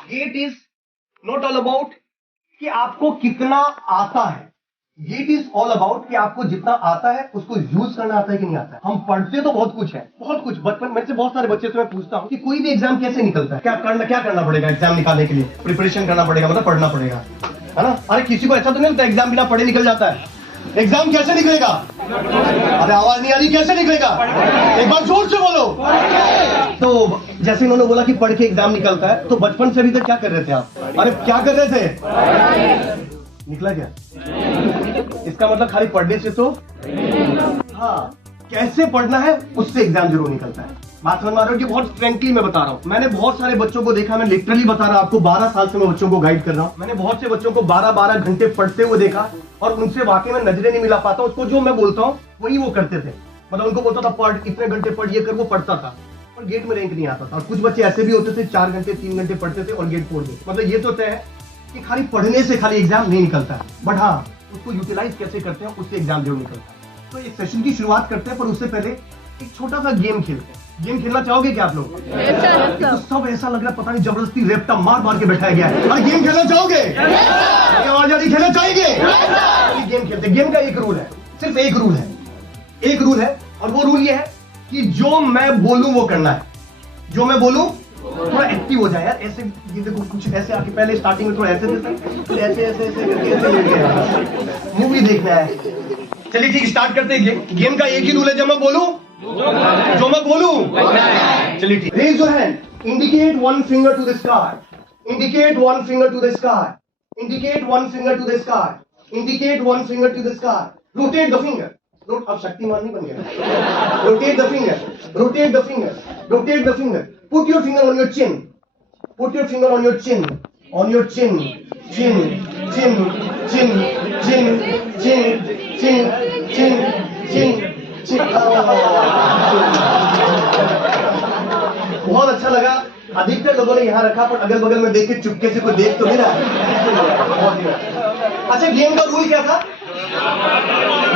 Gate is not all about कि आपको कितना आता है, गेट इज ऑल अबाउट कि आपको जितना आता है उसको यूज करना आता है कि नहीं आता है। हम पढ़ते तो बहुत कुछ है, बहुत कुछ, बचपन में से बहुत सारे बच्चे से मैं पूछता हूँ कि कोई भी एग्जाम कैसे निकलता है, क्या करना पड़ेगा एग्जाम निकालने के लिए, प्रिपरेशन करना पड़ेगा, मतलब पढ़ना पड़ेगा, है ना। अरे किसी को ऐसा तो नहीं लगता एग्जाम बिना पढ़े निकल जाता है। एग्जाम कैसे निकलेगा? अरे आवाज नहीं आ रही, कैसे निकलेगा? एक बार जोर से बोलो। तो जैसे इन्होंने बोला कि पढ़ के एग्जाम निकलता है, तो बचपन से अभी तक क्या कर रहे थे आप? अरे क्या कर रहे थे? निकला क्या? इसका मतलब खाली पढ़ने से तो, हाँ, कैसे पढ़ना है उससे एग्जाम जरूर निकलता है। बात समझ में आ रही है कि बहुत फ्रेंकली मैं बता रहा हूँ। मैंने बहुत सारे बच्चों को देखा, मैं लिटरली बता रहा हूँ आपको, 12 साल से मैं बच्चों को गाइड कर रहा हूँ। मैंने बहुत से बच्चों को 12-12 घंटे पढ़ते हुए देखा और उनसे वाकई में नजरें नहीं मिला पाता। उसको जो मैं बोलता हूँ वही वो करते थे। मतलब उनको बोलता था पढ़, इतने घंटे पढ़, ये कर, वो पढ़ता था और गेट में रैंक नहीं आता था। और कुछ बच्चे ऐसे भी होते थे 4 घंटे 3 घंटे पढ़ते थे और गेट फोड़ देते। मतलब ये तो तय है कि खाली पढ़ने से खाली एग्जाम नहीं निकलता है, बट हाँ, उसको यूटिलाइज कैसे करते हैं उससे एग्जाम जरूर निकलता है। तो इस सेशन की शुरुआत करते हैं, पर उससे पहले एक छोटा सा गेम खेलते हैं। गेम खेलना चाहोगे क्या आप लोग? तो सब ऐसा लग रहा है पता नहीं जबरदस्ती रेपटा मार मार के बैठाया गया है। अरे गेम खेलना चाहोगे? आवाज आ रही, खेलना चाहिए? गेम खेलते हैं। गेम का एक रूल है, सिर्फ एक रूल है, एक रूल है, और वो रूल ये है कि जो मैं बोलूं वो करना है। जो मैं बोलूं थोड़ा एक्टिव हो जाए यार। ऐसे ये देखो, कुछ ऐसे आके पहले स्टार्टिंग में थोड़ा ऐसे ऐसे ऐसे ऐसे मूवी देखना है। चलिए ठीक, स्टार्ट करते हैं। गेम का एक ही रूल है, जब मैं बोलूं जो मैं बोलूं, चलिए ठीक। Raise your hand, indicate one finger to the sky, indicate one finger to the sky, indicate one finger to the sky, indicate one finger to the sky, rotate the finger. अब शक्तिमान नहीं बन गया। Rotate the finger, rotate the finger, rotate the finger. Put your finger on your chin, put your finger on your chin, on your chin, chin chin chin chin chin chin chin चिन। बहुत अच्छा लगा। अधिकतर लोगों ने यहां रखा, पर अगल बगल में देख के चुपके से कोई देख तो नहीं रहा। अच्छा, गेम का रूल क्या था?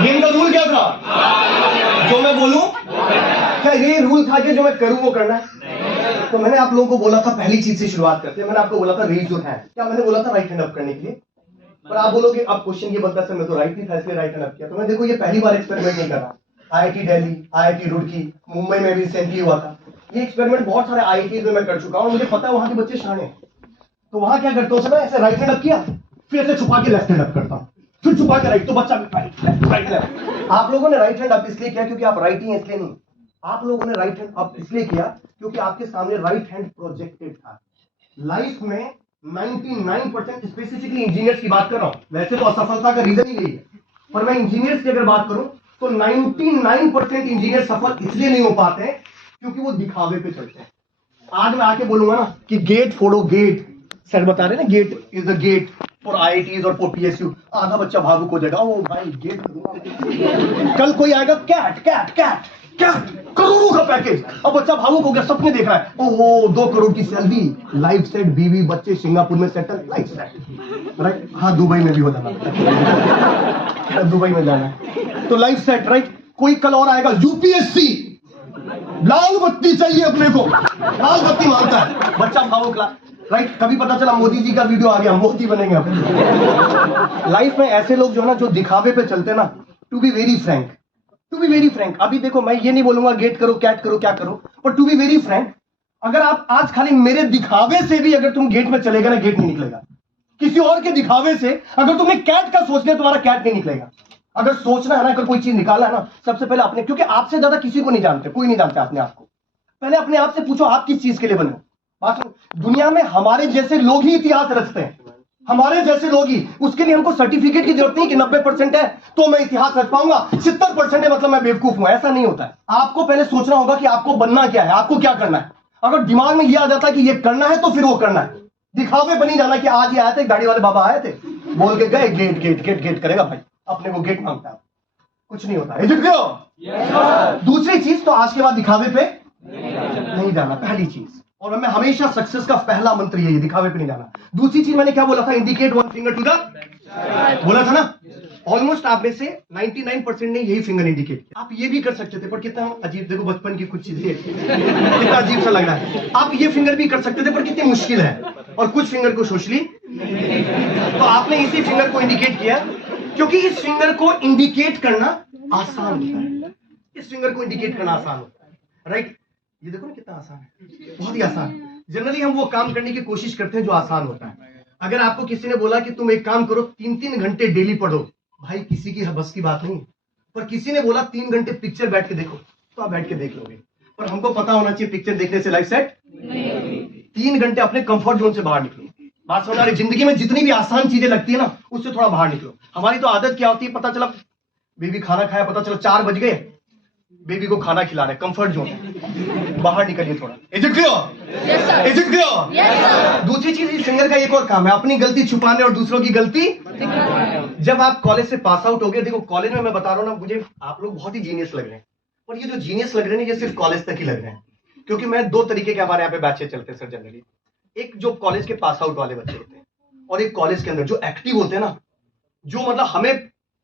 गेम का रूल क्या था? जो मैं बोलूं, क्या ये रूल था कि जो मैं करूं वो करना है? तो मैंने आप लोगों को बोला था पहली चीज से शुरुआत करते हैं। मैंने आपको बोला था रेज योर हैंड। क्या मैंने बोला था? राइट हैंड अप करने के लिए। पर आप बोलोगे अब क्वेश्चन ये बनता है, मैं तो राइट ही था इसलिए राइट हैंड अप किया। तो मैं देखो ये पहली बार एक्सपेरिमेंट नहीं कर रहा। आईआईटी दिल्ली, आईआईटी रुड़की, मुंबई में भी रिसेंटली हुआ था ये एक्सपेरिमेंट। बहुत सारे आईआईटीज में मैं कर चुका हूं, मुझे पता है वहां के बच्चे शाणे हैं। तो वहां क्या करता हूं, ऐसे राइट हैंड अप किया, फिर ऐसे छुपा के लेफ्ट हैंड अप करता हूं, फिर छुपा के राइट, तो बच्चा राइट लेफ्ट। आप लोगों ने राइट हैंड अप इसलिए किया क्योंकि आप राइट ही इसलिए नहीं। आप लोगों ने राइट हैंड अप इसलिए किया क्योंकि आपके सामने राइट हैंड प्रोजेक्टेड था। लाइफ में 99%, स्पेसिफिकली इंजीनियर्स की बात कर रहा हूं, वैसे तो असफलता का रीजन ही यही है, पर मैं इंजीनियर्स की अगर बात करूं तो 99% इंजीनियर सफल इसलिए नहीं हो पाते हैं क्योंकि वो दिखावे पे चलते हैं। आज मैं आके बोलूंगा ना कि गेट फोड़ो, गेट सर बता रहे ना, GATE is the GATE for IITs और फॉर पीएसयू। आधा बच्चा भावुक हो जाएगा, ओ भाई गेट करूंगा। कल कोई आएगा, कैट कैट कैट कैट, करोड़ों का पैकेज, अब बच्चा भावुक हो गया, सपने देख रहा है, ओहो 2 करोड़ की सैलरी, लाइफ सेट, बीवी बच्चे, सिंगापुर में सेटल, लाइफ सेट, राइट। हाँ, दुबई में भी हो जाना, दुबई में जाना, तो लाइफ सेट, राइट। कोई कल और आएगा, यूपीएससी, लाल बत्ती चाहिए अपने को, लाल बत्ती मांगता है, बच्चा भावुक, राइट। कभी पता चला मोदी जी का वीडियो आ गया, मोदी बनेंगे अब। लाइफ में ऐसे लोग जो है ना, जो दिखावे पे चलते हैं ना, to be very frank, to be very frank, अभी देखो मैं ये नहीं बोलूंगा गेट करो, कैट करो, क्या करो, पर टू बी वेरी फ्रैंक, अगर आप आज खाली मेरे दिखावे से भी अगर तुम गेट में चलेगा ना, गेट नहीं निकलेगा। किसी और के दिखावे से अगर तुम्हें कैट का सोच लिया, तुम्हारा कैट नहीं निकलेगा। अगर सोचना है ना, अगर कोई चीज निकालना है ना, सबसे पहले अपने, क्योंकि आपसे ज्यादा किसी को नहीं जानते, कोई नहीं जानते अपने आप को। पहले अपने आप से पूछो आप किस चीज के लिए बने हो। दुनिया में हमारे जैसे लोग ही इतिहास रचते हैं, हमारे जैसे लोग ही। उसके लिए हमको सर्टिफिकेट की जरूरत नहीं कि 90% है तो मैं इतिहास रच पाऊंगा, 70% है मतलब मैं बेवकूफ हूं, ऐसा नहीं होता है। आपको पहले सोचना होगा कि आपको बनना क्या है, आपको क्या करना है। अगर दिमाग में यह आ जाता है कि ये करना है तो फिर वो करना है। दिखावे बनी जाना कि आज ये आए थे, गाड़ी वाले बाबा आए थे, बोल के गए, गेट गेट गेट गेट करेगा भाई, अपने को गेट मांगता है, कुछ नहीं होता है। दूसरी चीज, तो आज के बाद दिखावे पे नहीं जाना, पहली चीज। और मैं हमेशा सक्सेस का पहला मंत्र यही, दिखावे पे नहीं जाना। दूसरी चीज मैंने क्या बोला था, indicate one finger to the, बोला था ना। ऑलमोस्ट आप में से 99% ने यही फिंगर इंडिकेट किया। आप ये भी कर सकते थे, पर कितना अजीब, देखो बचपन की कुछ चीजें कितना अजीब सा लग रहा है। आप ये फिंगर भी कर सकते थे, पर कितनी मुश्किल है। और कुछ फिंगर को सोशली। तो आपने इसी फिंगर को इंडिकेट किया क्योंकि इस फिंगर को इंडिकेट करना आसान होता है। इस फिंगर को इंडिकेट करना आसान होता है, राइट? ये देखो ना कितना आसान है, बहुत ही आसान। जनरली हम वो काम करने की कोशिश करते हैं जो आसान होता है। अगर आपको किसी ने बोला कि तुम एक काम करो 3-3 घंटे डेली पढ़ो, भाई किसी की बस की बात नहीं है। पर किसी ने बोला 3 घंटे पिक्चर बैठ के देखो, तो आप बैठ के देख लोगे। पर हमको पता होना चाहिए पिक्चर देखने से लाइफ सेट नहीं। 3 घंटे अपने कंफर्ट जोन से बाहर निकलो। बात समझ आ रही? जिंदगी में जितनी भी आसान चीजें लगती है ना, उससे थोड़ा बाहर निकलो। हमारी तो आदत क्या होती है, पता चला बेबी खाना खाया, पता चला 4 बज गए, बेबी को खाना खिला रहे, कंफर्ट जोन है, बाहर निकलिए थोड़ा। Is it clear? Is it clear? दूसरी चीज, इस फिंगर का एक और काम है, अपनी गलती छुपाने और दूसरों की गलती। जब आप कॉलेज से पास आउट हो गए, देखो कॉलेज में मैं बता रहा हूं ना, मुझे आप लोग बहुत ही जीनियस लग रहे हैं, पर ये जो जीनियस लग रहे हैं ये सिर्फ कॉलेज तक ही लग रहे हैं। क्योंकि मैं 2 तरीके के हमारे यहाँ पे बैचेस चलते हैं सर जनरली। एक जो कॉलेज के पास आउट वाले बच्चे होते हैं, और एक कॉलेज के अंदर जो एक्टिव होते हैं ना, जो मतलब हमें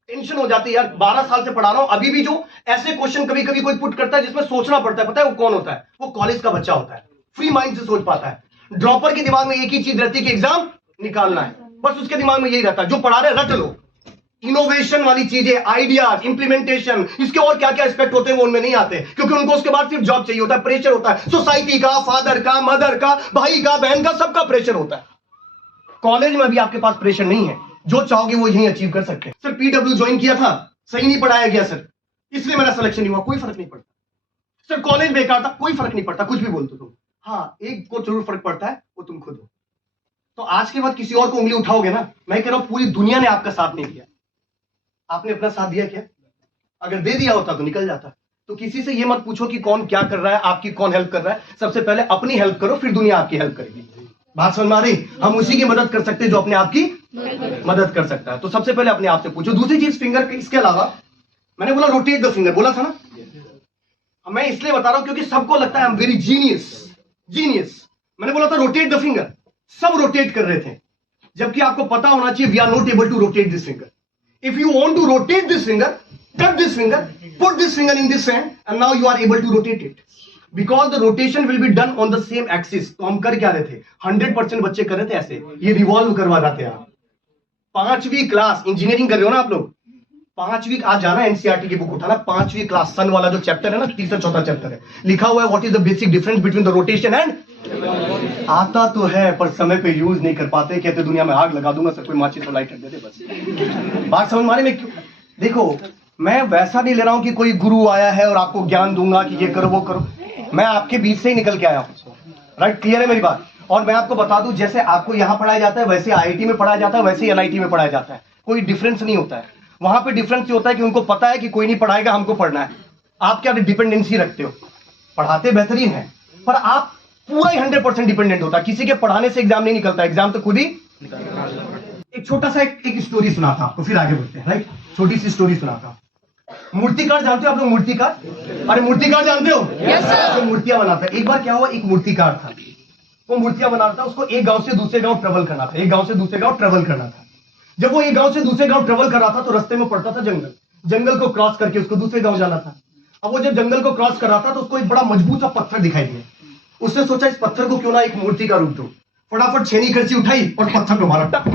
टेंशन हो जाती है यार, 12 साल से पढ़ा रहा हूं, अभी भी जो ऐसे क्वेश्चन कभी कभी कोई पुट करता है जिसमें सोचना पड़ता है, पता है वो कौन होता है? वो कॉलेज का बच्चा होता है, फ्री माइंड से सोच पाता है। ड्रॉपर के दिमाग में एक ही चीज रहती है कि एग्जाम निकालना है, बस उसके दिमाग में यही रहता है, जो पढ़ा रहे रट लो। इनोवेशन वाली चीजें, आइडियाज, इंप्लीमेंटेशन, इसके और क्या क्या एस्पेक्ट होते हैं वो उनमें नहीं आते, क्योंकि उनको उसके बाद सिर्फ जॉब चाहिए होता है, प्रेशर होता है सोसाइटी का, फादर का, मदर का, भाई का, बहन का, सबका प्रेशर होता है। कॉलेज में भी आपके पास प्रेशर नहीं है, जो चाहोगे वो यही अचीव कर सकते हैं। सर पीडब्ल्यू ज्वाइन किया था, सही नहीं पढ़ाया गया सर, इसलिए मेरा सिलेक्शन नहीं हुआ, कोई फर्क नहीं पड़ता। सर कॉलेज बेकार था, कोई फर्क नहीं पड़ता, कुछ भी बोलते तुम। हाँ, एक को जरूर फर्क पड़ता है, वो तुम खुद हो। तो आज के बाद किसी और को उंगली उठाओगे ना, मैं कह रहा हूं पूरी दुनिया ने आपका साथ नहीं दिया, आपने अपना साथ दिया क्या? अगर दे दिया होता तो निकल जाता। तो किसी से ये मत पूछो कि कौन क्या कर रहा है, आपकी कौन हेल्प कर रहा है। सबसे पहले अपनी हेल्प करो, फिर दुनिया आपकी हेल्प करेगी। बात समझ में आ रही? हम उसी की मदद कर सकते हैं जो अपने आप की मदद कर सकता है। तो सबसे पहले अपने आप से पूछो। दूसरी चीज फिंगर, इसके अलावा मैंने बोला रोटेट द फिंगर, बोला था ना, मैं इसलिए बता रहा हूं क्योंकि सबको लगता है आई एम वेरी जीनियस। मैंने बोला था रोटेट द फिंगर, सब रोटेट कर रहे थे, जबकि आपको पता होना चाहिए we are not able to rotate this finger. If you want to rotate this finger, cut this finger, put this finger in this hand, and now you are able to rotate it. Because the rotation will be done on the same axis. तो हम कर क्या रहे थे? 100% बच्चे कर रहे थे ऐसे, ये रिवॉल्व करवा रहे थे आप। 5वीं क्लास इंजीनियरिंग कर रहे हो ना आप लोग, 5वीं आज जाना एनसीईआरटी की बुक उठाना, 5वीं क्लास सन वाला जो चैप्टर है ना, तीसरा चौथा चैप्टर है, लिखा हुआ है what is the basic difference between the rotation and. आता तो है पर समय पे यूज नहीं कर पाते, कहते दुनिया में आग लगा दूंगा सर, कोई माचिस और लाइटर दे दे बस। बात समझ माने में क्यों? देखो मैं वैसा नहीं ले रहा हूं कि कोई गुरु आया है और आपको ज्ञान दूंगा कि ये करो वो करो, मैं आपके बीच से ही निकल के आया हूं, राइट? क्लियर है मेरी बात? और मैं आपको बता दूं, जैसे आपको यहां पढ़ाया जाता है वैसे आईआईटी में पढ़ाया जाता है, वैसे ही एनआईटी में पढ़ाया जाता है, कोई डिफरेंस नहीं होता है। वहां पे डिफरेंस ये होता है कि उनको पता है कि कोई नहीं पढ़ाएगा, हमको पढ़ना है। आप क्या डिपेंडेंसी रखते हो? पढ़ाते बेहतरीन है, पर आप पूरा ही 100% डिपेंडेंट होता है, किसी के पढ़ाने से एग्जाम नहीं निकलता, एग्जाम तो खुद ही। एक छोटा सा एक स्टोरी सुनाता हूं, तो फिर आगे बढ़ते हैं, राइट? छोटी सी स्टोरी सुनाता हूं। मूर्तिकार जानते हो आप लोग? मूर्तिकार, अरे मूर्तिकार जानते हो? Yes sir. जो मूर्तियां बनाता है, एक बार क्या हुआ, एक मूर्तिकार था, वो मूर्तियां बनाता था, उसको एक गांव से दूसरे गांव ट्रेवल करना था, एक गांव से दूसरे गांव ट्रेवल करना था। जब वो एक गांव से दूसरे गांव ट्रेवल कर रहा था तो रास्ते में पड़ता था जंगल, जंगल को क्रॉस करके उसको दूसरे गांव जाना था। अब वो जब जंगल को क्रॉस कर रहा था तो उसको एक बड़ा मजबूत सा पत्थर दिखाई दिया। उसने सोचा इस पत्थर को क्यों ना एक मूर्ति का रूप दूं। फटाफट छेनी खर्ची उठाई और पत्थर को मारा टक।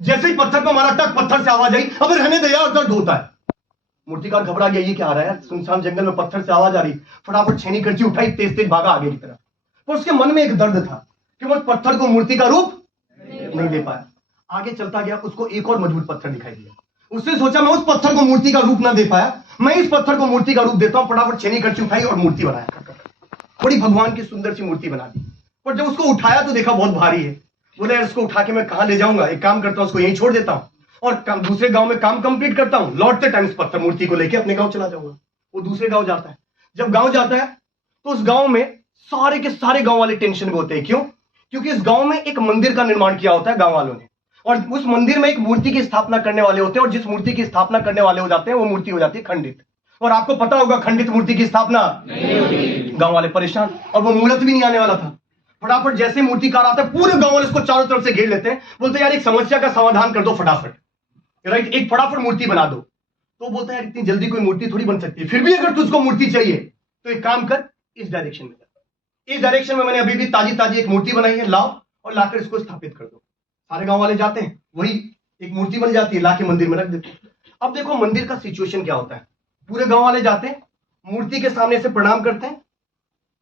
जैसे ही पत्थर को मारा टक, पत्थर से आवाज आई, अब रहने दे यार, दर्द होता है। मूर्तिकार घबरा गया, ये क्या आ रहा है, सुनसान जंगल में पत्थर से आवाज आ रही। फटाफट छेनी खर्ची उठाई, तेज तेज भागा आगे की तरफ। पर उसके मन में एक दर्द था कि वो पत्थर को मूर्ति का रूप नहीं दे पाया। आगे चलता गया, उसको एक और मजबूत पत्थर दिखाई दिया। उसने सोचा मैं उस पत्थर को मूर्ति का रूप ना दे पाया, मैं इस पत्थर को मूर्ति का रूप देता हूं। फटाफट छेनी खर्ची उठाई और मूर्ति बनाया, बड़ी भगवान की सुंदर सी मूर्ति बना दी। पर जब उसको उठाया तो देखा बहुत भारी है। बोले यार इसको उठा के मैं कहां ले जाऊंगा, एक काम करता हूं उसको यहीं छोड़ देता हूं और दूसरे गांव में काम कंप्लीट करता हूं, लौटते टाइम इस पत्थर मूर्ति को लेके अपने गांव चला जाऊंगा। वो दूसरे गांव जाता है। जब गांव जाता है तो उस गांव में सारे के सारे गांव वाले टेंशन में होते हैं। क्यों? क्योंकि इस गांव में एक मंदिर का निर्माण किया होता है गांव वालों ने, और उस मंदिर में एक मूर्ति की स्थापना करने वाले होते हैं, और जिस मूर्ति की स्थापना करने वाले हो जाते हैं वो मूर्ति हो जाती है खंडित। और आपको पता होगा खंडित मूर्ति की स्थापना गांव वाले परेशान, और वो मुहूर्त भी नहीं आने वाला था। फटाफट जैसे मूर्तिकार आता है पूरे गांव वाले इसको चारों तरफ से घेर लेते हैं, बोलते हैं यार एक समस्या का समाधान कर दो फटाफट, राइट, एक फटाफट मूर्ति बना दो। तो बोलता है यार इतनी जल्दी कोई मूर्ति थोड़ी बन सकती है, फिर भी अगर तुझको मूर्ति चाहिए तो एक काम कर, इस डायरेक्शन में, इस डायरेक्शन में मैंने अभी भी ताजी ताजी एक मूर्ति बनाई है, लाओ और लाकर इसको स्थापित कर दो। सारे गांव वाले जाते हैं, वही एक मूर्ति बन जाती है, लाके मंदिर में रख देते हैं। अब देखो मंदिर का सिचुएशन क्या होता है, पूरे गांव वाले जाते हैं, मूर्ति के सामने से प्रणाम करते हैं,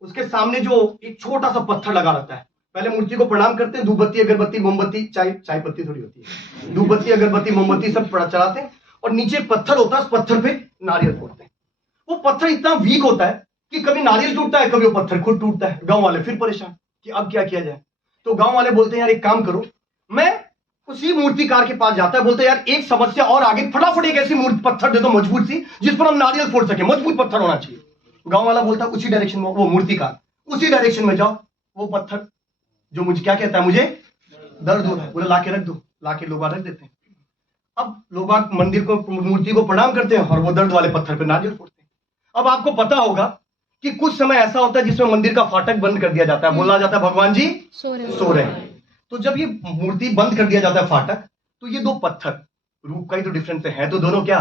उसके सामने जो एक छोटा सा पत्थर लगा रहता है, पहले मूर्ति को प्रणाम करते हैं, धूपबत्ती अगरबत्ती मोमबत्ती, चाय पत्ती थोड़ी होती है, धूपबत्ती अगरबत्ती मोमबत्ती सब चढ़ाते हैं, और नीचे पत्थर होता है, उस पत्थर पे नारियल फोड़ते हैं। वो पत्थर इतना वीक होता है कि कभी नारियल टूटता है, कभी वो पत्थर खुद टूटता है। गांव वाले फिर परेशान कि अब क्या किया जाए। तो गांव वाले बोलते हैं यार एक काम करो, मैं उसी मूर्तिकार के पास जाता है, बोलते हैं यार एक समस्या और आगे, फटाफट एक ऐसी मूर्ति पत्थर दे दो मजबूत सी जिस पर हम नारियल फोड़ सके, मजबूत पत्थर होना चाहिए। गांव वाला बोलता है उसी डायरेक्शन में, वो मूर्तिकार उसी डायरेक्शन में जाओ, वो पत्थर जो मुझे क्या कहता है, मुझे दर्द हो रहा है, बोले लाके रख दो, लाके लोग रख देते हैं। अब लोग मंदिर को मूर्ति को प्रणाम करते हैं और वो दर्द वाले पत्थर पर नारियल फोड़ते हैं। अब आपको पता होगा कि कुछ समय ऐसा होता है जिसमें मंदिर का फाटक बंद कर दिया जाता है, बोला जाता है भगवान जी सो रहे हैं। तो जब ये मूर्ति बंद कर दिया जाता है फाटक, तो ये दो पत्थर, रूप का ही तो डिफरेंस है तो दोनों क्या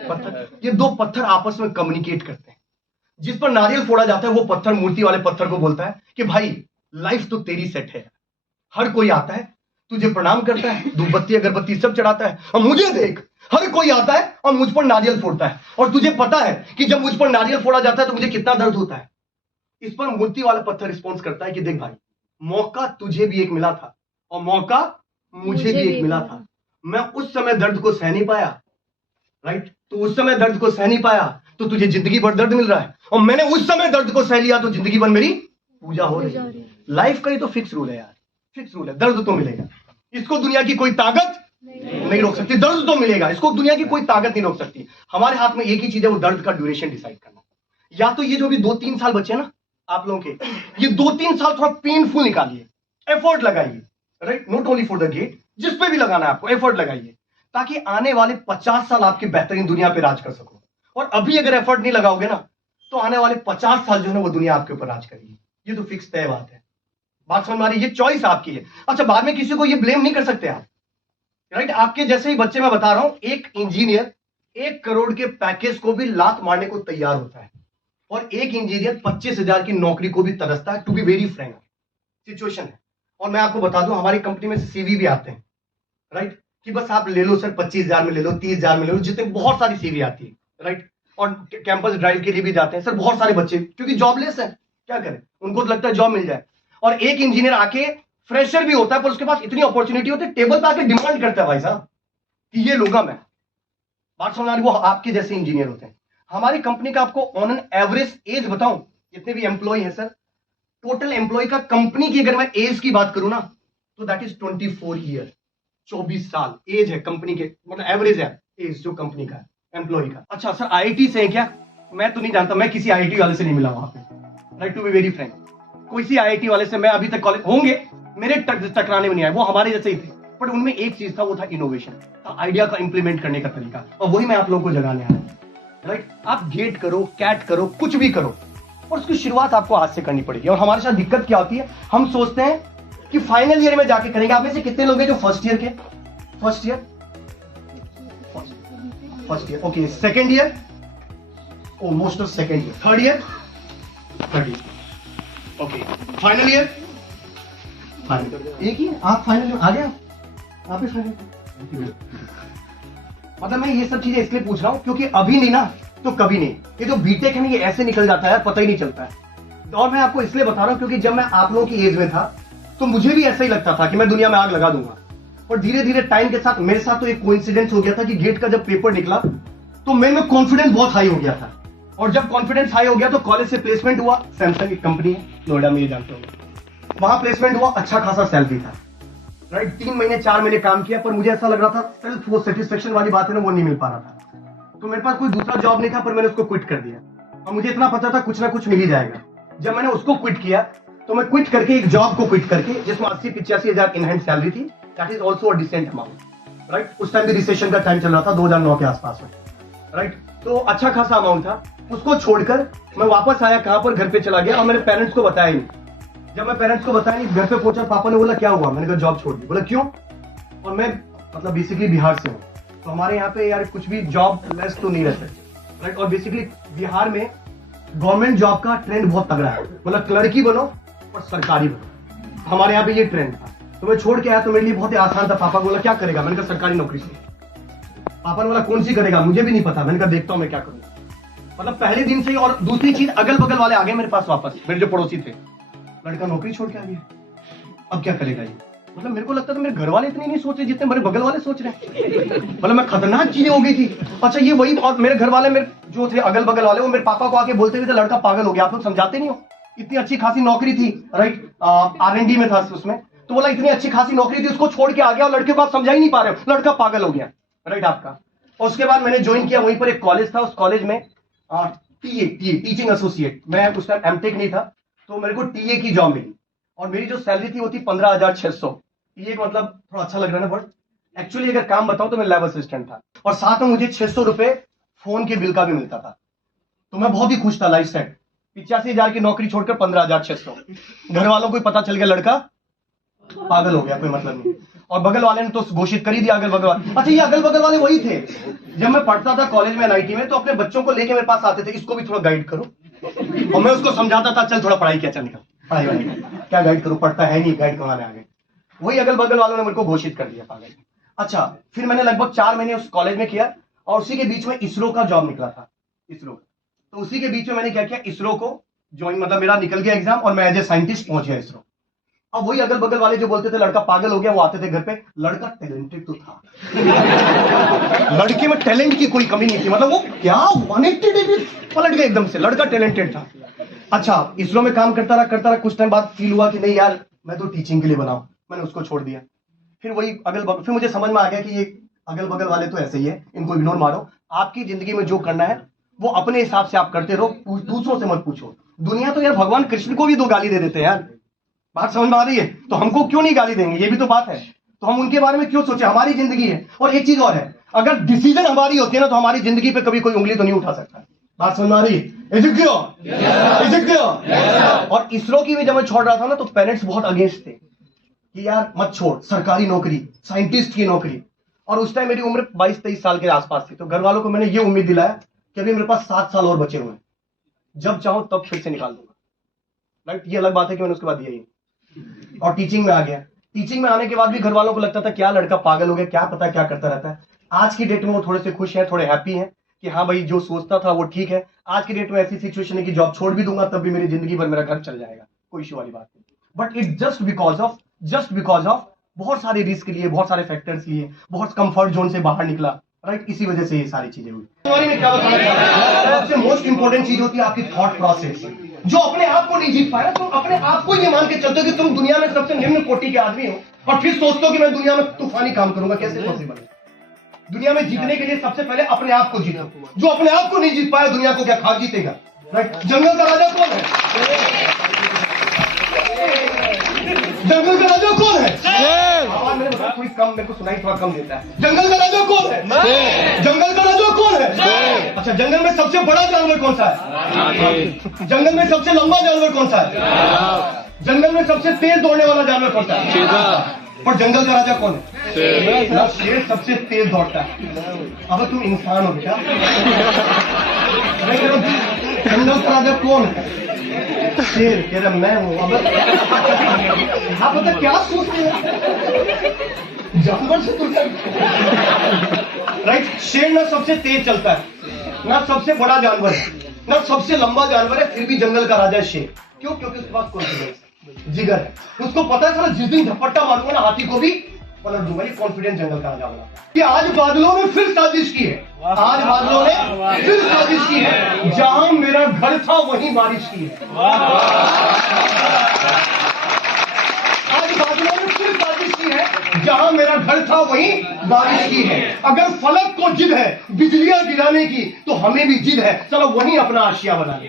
पत्थर, ये दो पत्थर आपस में कम्युनिकेट करते हैं। जिस पर नारियल फोड़ा जाता है वो पत्थर मूर्ति वाले पत्थर को बोलता है कि भाई लाइफ तो तेरी सेट है, हर कोई आता है तुझे प्रणाम करता है, धूपबत्ती अगरबत्ती सब चढ़ाता है, और मुझे देख हर कोई आता है और मुझ पर नारियल फोड़ता है, और तुझे पता है कि जब मुझ पर नारियल फोड़ा जाता है तो मुझे कितना दर्द होता है। इस पर मूर्ति वाला पत्थर रिस्पॉन्स करता है कि देख भाई, मौका तुझे भी एक मिला था और मौका मुझे भी एक मिला था, मैं उस समय दर्द को सह नहीं पाया, राइट, तो उस समय दर्द को सह नहीं पाया तो तुझे जिंदगी भर दर्द मिल रहा है, और मैंने उस समय दर्द को सह लिया तो जिंदगी भर मेरी पूजा हो रही है। लाइफ का ही तो फिक्स रूल है यार, फिक्स रूल है, दर्द तो मिलेगा, इसको दुनिया की कोई ताकत नहीं रोक सकती, दर्द तो मिलेगा, इसको दुनिया की कोई ताकत नहीं रोक सकती। हमारे हाथ में एक ही चीज है, वो दर्द का ड्यूरेशन डिसाइड करना। या तो ये जो भी 2-3 साल बचे ना आप लोगों के, ये 2-3 साल थोड़ा पेनफुल निकालिए, एफर्ट लगाइए, right, not only for the GATE, जिस पे भी लगाना है आपको एफर्ट लगाइए, ताकि आने वाले 50 साल आपकी बेहतरीन दुनिया पे राज कर सको। और अभी अगर एफर्ट नहीं लगाओगे ना तो आने वाले 50 साल जो है वो दुनिया आपके ऊपर राज करेगी, ये तो फिक्स तय बात है। बात समझ में आ रही है, ये चॉइस आपकी है। अच्छा, बाद में किसी को ये ब्लेम नहीं कर सकते आप, राइट। आपके जैसे ही बच्चे मैं बता रहा हूं, एक इंजीनियर 1 करोड़ के पैकेज को भी लात मारने को तैयार होता है, और एक इंजीनियर 25,000 की नौकरी को भी तरसता है। To be very frank situation है। और मैं आपको बता दूं, हमारी कंपनी में सीवी भी आते हैं, राइट, कि बस आप ले लो सर, 25,000 में ले लो, 30,000 में ले लो, जितने बहुत सारी सीवी आती है, राइट। और कैंपस ड्राइव के लिए भी जाते हैं सर बहुत सारे बच्चे, क्योंकि जॉबलेस है, क्या करें, उनको तो लगता है जॉब मिल जाए। और एक इंजीनियर आके फ्रेशर भी होता है पर उसके पास इतनी अपॉर्चुनिटी होती है, टेबल पे आके डिमांड करता है भाई साहब कि ये लूंगा मैं। बात समझ आ रही, वो आपके जैसे इंजीनियर होते हैं। हमारी कंपनी का आपको ऑन एन एवरेज एज बताऊं, जितने भी एम्प्लॉय हैं सर, टोटल एम्प्लॉय का कंपनी की अगर मैं एज की बात करूं ना तो दैट इज 24 ईयर, 24 साल एज है कंपनी के, मतलब एवरेज है एज जो कंपनी का एम्प्लॉय का। अच्छा सर आईआईटी से है क्या? मैं तो नहीं जानता, मैं किसी आईआईटी वाले से नहीं मिला वहां पे, right, to be very frank. कोई सी आईआईटी वाले से मैं अभी तक कॉलेज होंगे, मेरे टकराने में नहीं आए, वो हमारे जैसे ही थे, बट उनमें एक चीज था, वो था इनोवेशन, था आइडिया का इंप्लीमेंट करने का तरीका, और वही मैं आप लोगों को जगाने आया हूं, राइट। आप गेट करो, कैट करो, कुछ भी करो, और उसकी शुरुआत आपको आज से करनी पड़ेगी। और हमारे साथ दिक्कत क्या होती है, हम सोचते हैं कि फाइनल ईयर में जाके करेंगे। आप में से कितने लोग हैं जो फर्स्ट ईयर के? First year, okay, second year, oh most of second year, third year, okay, final year, एक ही आप फाइनल में आ गया, आप ही फाइनल। मतलब मैं ये सब चीजें इसलिए पूछ रहा हूं क्योंकि अभी नहीं ना तो कभी नहीं, ये जो बीटेक है ना ये ऐसे निकल जाता है, पता ही नहीं चलता है। और मैं आपको इसलिए बता रहा हूं क्योंकि जब मैं आप लोगों की एज में था तो मुझे भी ऐसा ही लगता था कि मैं दुनिया में आग लगा दूंगा, और धीरे धीरे टाइम के साथ मेरे साथ तो एक कोइंसिडेंस हो गया था कि गेट का जब पेपर निकला तो मेरे में कॉन्फिडेंस बहुत हाई हो गया था, और जब कॉन्फिडेंस हाई हो गया तो कॉलेज से प्लेसमेंट हुआ, सैमसंग की कंपनी है नोएडा में, ये जानते हो, वहां प्लेसमेंट हुआ, अच्छा खासा सैलरी था, राइट। 3 महीने 4 महीने काम किया, पर मुझे ऐसा लग रहा था सेल्फ वो सेटिस्फेक्शन वाली बात है ना, वो नहीं मिल पा रहा था। तो मेरे पास कोई दूसरा जॉब नहीं था, पर मैंने उसको क्विट कर दिया, और मुझे इतना पता था कुछ ना कुछ मिल ही जाएगा। जब मैंने उसको क्विट किया तो मैं क्विट करके एक जॉब को क्विट करके जिसमें 80-85 हजार इन हैंड सैलरी थी, that is also a decent amount, right. उस टाइम भी रिसेशन का टाइम चल रहा था 2009 के आसपास में, राइट, तो अच्छा खासा अमाउंट था। उसको छोड़कर मैं वापस आया, कहां पर, घर पे चला गया, और मेरे पेरेंट्स को बताया नहीं। जब मैं पेरेंट्स को बताया नहीं, घर पे पहुंचा, पापा ने बोला क्या हुआ, मैंने कहा जॉब छोड़ दी। बोला क्यों? और मैं मतलब बेसिकली बिहार से हूँ, तो हमारे यहाँ पे यार कुछ भी जॉब लेस तो नहीं रहते, राइट। और बेसिकली बिहार में गवर्नमेंट जॉब का ट्रेंड बहुत तगड़ा है, बोला क्लर्क ही बनो और सरकारी बनो, हमारे यहाँ पे ये ट्रेंड था, तो मैं छोड़ के आया, तो मेरे लिए बहुत ही आसान था। पापा बोला क्या करेगा, मैंने कहा सरकारी नौकरी से। पापा ने बोला कौन सी करेगा, मुझे भी नहीं पता। मैंने कहा देखता हूँ मैं क्या करूंगा। मतलब पहले दिन से ही। और दूसरी चीज, अगल बगल वाले आ गए मेरे पास वापस, मेरे जो पड़ोसी थे, लड़का नौकरी छोड़ के आ गया, अब क्या करेगा ये। मतलब मेरे को लगता था मेरे घर वाले इतने नहीं सोच रहे जितने मेरे बगल वाले सोच रहे हैं। मतलब मैं खतरनाक चीजें हो गई थी। अच्छा ये वही, और मेरे घर वाले मेरे जो थे अगल बगल वाले, वो मेरे पापा को आके बोलते थे लड़का पागल हो गया, आप लोग समझाते नहीं हो, इतनी अच्छी खासी नौकरी थी, राइट, R&D में था उसमें, तो बोला इतनी अच्छी खासी नौकरी थी, उसको छोड़ के आ गया और लड़के को आप समझा ही नहीं पा रहे हो, लड़का पागल हो गया, राइट आपका। और उसके बाद मैंने ज्वाइन किया, वहीं पर एक कॉलेज था, उस कॉलेज में टीचिंग एसोसिएट, मैं उस टाइम एमटेक नहीं था, तो मेरे को टीए की जॉब मिली, और मेरी जो सैलरी थी वो थी 15,600। ये मतलब थोड़ा अच्छा लग रहा है ना, बट एक्चुअली अगर काम बताऊं तो मैं लैब असिस्टेंट था, और साथ में मुझे 600 रुपए फोन के बिल का भी मिलता था, तो मैं बहुत ही खुश था। लाइफ सेट, 85,000 की नौकरी छोड़कर 15,600। घर वालों को पता चल गया लड़का पागल हो गया, कोई मतलब नहीं। और बगल वाले ने तो घोषित कर ही दिया, अगल बगल वाले। अच्छा ये अगल बगल वाले वही थे, जब मैं पढ़ता था कॉलेज में NIT में, तो अपने बच्चों को लेके मेरे पास आते थे, इसको भी थोड़ा गाइड करो, और मैं उसको समझाता था चल थोड़ा पढ़ाई किया, चल निकल पढ़ाई वाली क्या गाइड करो, पढ़ता है नहीं, गाइड करवाने आ गए। वही अगल बगल वालों ने मेरे को घोषित कर दिया पागल। अच्छा फिर मैंने लगभग 4 महीने उस कॉलेज में किया, और उसी के बीच में इसरो का जॉब निकला था, इसरो। तो उसी के बीच में मैंने क्या किया, इसरो को ज्वाइन, मतलब मेरा निकल गया एग्जाम, और मैं एज ए साइंटिस्ट पहुंच गया इसरो। अब वही अगल बगल वाले जो बोलते थे लड़का पागल हो गया, वो आते थे घर पे, लड़का टैलेंटेड तो था। लड़के में टैलेंट की कोई कमी नहीं थी, मतलब वो क्या 180 पलट गए एकदम से, लड़का टैलेंटेड था। अच्छा इसरो में काम करता रहा, कुछ टाइम बाद फील हुआ कि नहीं यार मैं तो टीचिंग के लिए बना हूं, मैंने उसको छोड़ दिया। फिर वही अगल बगल, फिर मुझे समझ में आ गया कि ये अगल बगल वाले तो ऐसे ही है, इनको इग्नोर मारो, आपकी जिंदगी में जो करना है वो अपने हिसाब से आप करते रहो, दूसरों से मत पूछो। दुनिया तो यार भगवान कृष्ण को भी 2 गाली दे देते हैं यार, बात समझ में आ रही है, तो हमको क्यों नहीं गाली देंगे, ये भी तो बात है। तो हम उनके बारे में क्यों सोचे, हमारी जिंदगी है। और एक चीज और है, अगर डिसीजन हमारी होती है ना, तो हमारी जिंदगी पे कभी कोई उंगली तो नहीं उठा सकता। बात समझ में आ रही है? और इसरो की भी जब मैं छोड़ रहा था ना, तो पेरेंट्स बहुत अगेंस्ट थे कि यार मत छोड़, सरकारी नौकरी, साइंटिस्ट की नौकरी। और उस टाइम मेरी उम्र 22-23 साल के आसपास थी, तो घर वालों को मैंने ये उम्मीद दिलाया कि अभी मेरे पास 7 साल और बचे हुए हैं, जब चाहूं तब फिर से निकाल दूंगा, राइट। ये अलग बात है कि मैंने उसके बाद दिया ही, और टीचिंग में आ गया। टीचिंग में आने के बाद भी घर वालों को लगता था क्या लड़का पागल हो गया, क्या पता क्या करता रहता है। आज की डेट में वो थोड़े से खुश हैं, थोड़े हैप्पी हैं कि हाँ भाई जो सोचता था वो ठीक है। आज की डेट में ऐसी सिचुएशन है कि जॉब छोड़ भी दूंगा तब भी मेरी जिंदगी भर मेरा घर चल जाएगा, कोई इश्यू वाली बात नहीं। But it just because of बहुत सारे रिस्क लिए, बहुत सारे फैक्टर्स लिए, बहुत कंफर्ट जोन से बाहर निकला, राइट। इसी वजह से ये सारी चीजें हुई। सबसे मोस्ट इंपॉर्टेंट चीज होती है आपकी थॉट प्रोसेस। जो अपने आप को नहीं जीत पाया, तुम अपने आप को ये मान के चलते हो कि तुम दुनिया में सबसे निम्न कोटि के आदमी हो, और फिर सोचते हो कि मैं दुनिया में तूफानी काम करूंगा, कैसे पॉसिबल है। दुनिया में जीतने के लिए सबसे पहले अपने आप को जीतो। जो अपने आप को नहीं जीत पाया, दुनिया को क्या खा जीतेगा, राइट। जंगल का राजा कौन है? जंगल का राजा कौन है? आवाज मैंने बताया थोड़ी कम, मेरे को सुनाई थोड़ा कम देता है। जंगल का राजा कौन है? जंगल का राजा कौन है? अच्छा जंगल में सबसे बड़ा जानवर कौन सा है? जंगल में सबसे लंबा जानवर कौन सा है? जंगल में सबसे तेज दौड़ने वाला जानवर कौन सा है? और जंगल का राजा कौन है? शेर सबसे तेज दौड़ता है। अब तुम इंसान हो बेटा। जंगल का राजा कौन है? शेर। कह रहा मैं हूं। अब आप पता क्या सोचते हैं, जानवर से तो राइट। शेर ना सबसे तेज चलता है, ना सबसे बड़ा जानवर है, ना सबसे लंबा जानवर है, फिर भी जंगल का राजा है शेर। क्यों? क्योंकि उसके पास कॉन्फिडेंस, जिगर है। उसको पता है जिस दिन झपट्टा मारूंगा ना हाथी को भी पलट दूंगा। ये कॉन्फिडेंस जंगल का राजा बना। कि आज बादलों ने फिर साजिश की है, आज बादलों ने फिर साजिश की है, जहां मेरा घर था वहीं बारिश की है। आज बादलों ने फिर साजिश की है, जहां मेरा घर था वहीं बारिश की है। अगर फलक को जिद है बिजलियां गिराने की, तो हमें भी जिद है, चलो वहीं अपना आशिया बना ले।